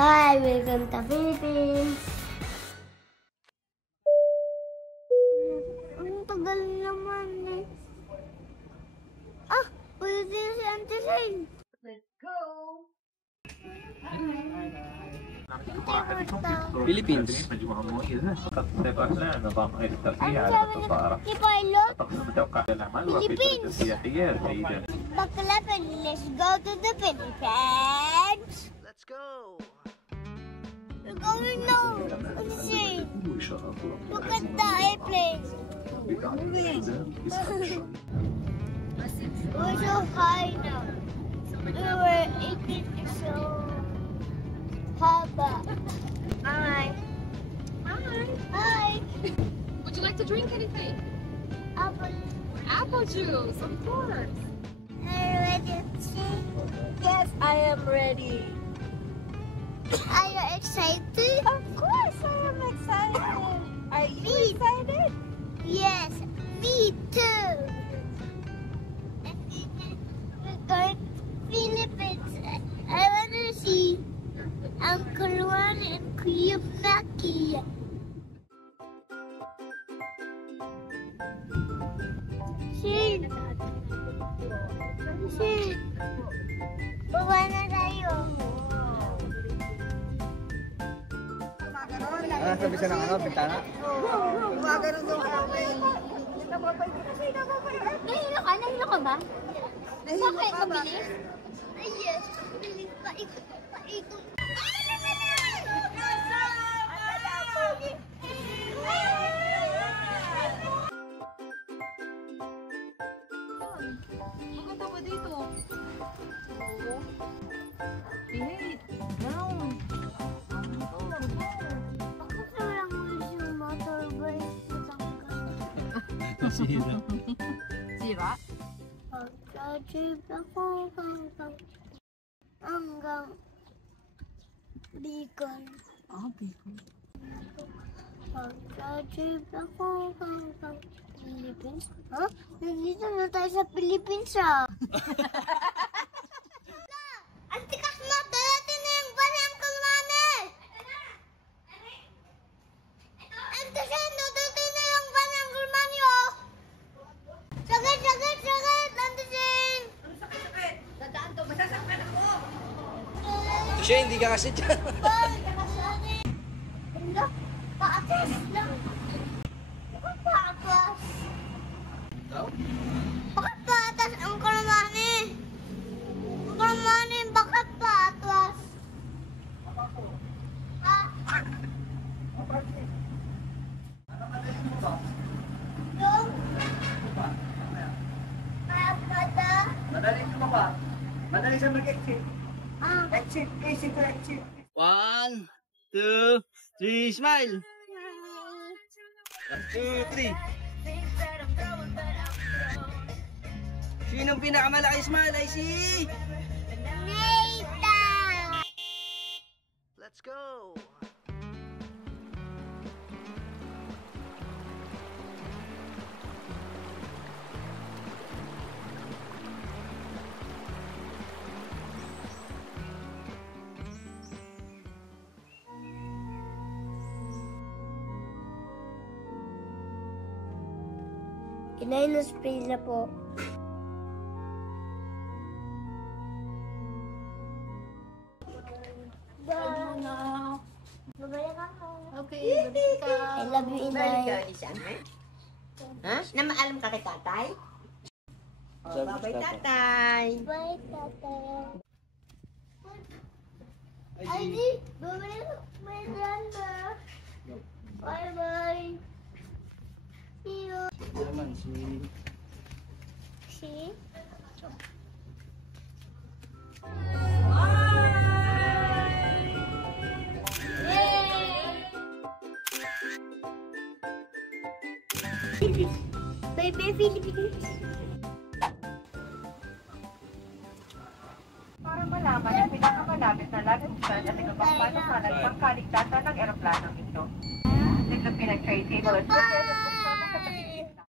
Hi, welcome to Philippines. Ang tagal naman eh. Ah, pwede din si Auntie Shane. Let's go! Philippines. Si Pilot? Philippines. Bakla, let's go to the Philippines. Let's go. We're going now. Auntie Shane. Look at the airplane. We're so high now. We were 18 so haba. Hi. Hi! Hi. Would you like to drink anything? Apple. Apple juice, of course! Are you ready to sing? Yes, I am ready! Are you excited? Of course I am excited! Are you excited? Yes, me too. We're going to Philippines. I want to see Uncle Juan and Kuya Maki. Shane. Shane. Baba na tayo. Sabi siya ng bintana? Gumagano'n daw kami. Nahilo ka? Nahilo ka ba? Nahilo Bakit? ka ba? Mabilis? Ay, yes. Mabilis. Paikot. Paikot. Maganda ba dito? Oo. Init. Down. Bakit walang ulis yung motorbike? Sira. Sira? Pagka-trip ako hanggang Bicol. Bicol. Pagka-trip ako hanggang Philippines. Ha? Nandito na tayo sa Philippines ah. Antikas mo! Dalatin na yung van ng Uncle Manny! Antikas mo! Dalatin na yung van ng Uncle Manny oh! Sagad! Sagad! Sagad! Antikas! Ano sakit-sakit? Dadaan to. Masasaktan ako. Siya, hindi ka kasi dyan. Hala, paatas lang. Bakit paatas? Bakit paatas ang kalamani? Ang kalamani, bakit paatas? Ha? Yung? Paapada? Madali ka ba? Madali sa mag-exit. Ah. Exit, exit, exit. 1, 2, 3, smile! 1, 2, 3. Sinong pinakamalaki smile ay si... Nathan! Let's go. Kinain na spray na po. Muna. Babalik ako. Okay, balik ka. I love you, Inay. Ha? Na maalam ka kay tatay? Oh, bye-bye tatay. Bye, tatay. Adi, babalik ako. May granda. Bye-bye. See you. Ito naman, si... See? Bye-bye, Philippines. Para malaman ang pinakamalapit na lalansan at nagpapasok ng pangkaligtasan ng eroplanong ito. This has been a trade table.